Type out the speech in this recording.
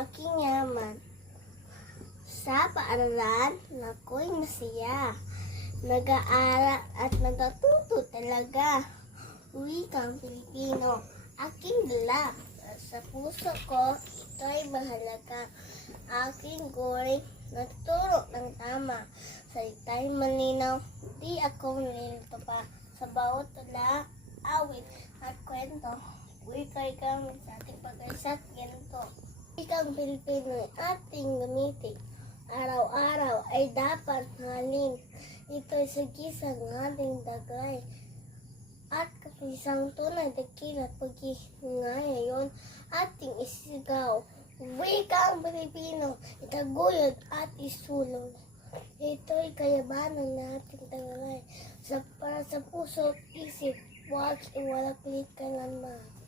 aking yaman. Sa paaralan, ako'y masaya. Nag-aaral at natututo talaga. Wikang Pilipino, aking dala. Sa puso ko, ito'y mahalaga. Aking gory, natuturo ng tama. Salita'y malinaw, di ako nilito pa. Sa bawat tula, awit at kwento. Wika'y gamit sa ating pag-isa't. Wikang Pilipino ating gamitin. Araw-araw ay dapat mahalin. Ito'y sagisag ng ating dagay. At kapisang tunay dakilat pag-ingay yon ating isigaw. Wikang Pilipino, itaguyod at isulong. Ito'y kayabanan na ating tagalay. Sa, para sa puso at isip, huwag iwalaklit kailanman.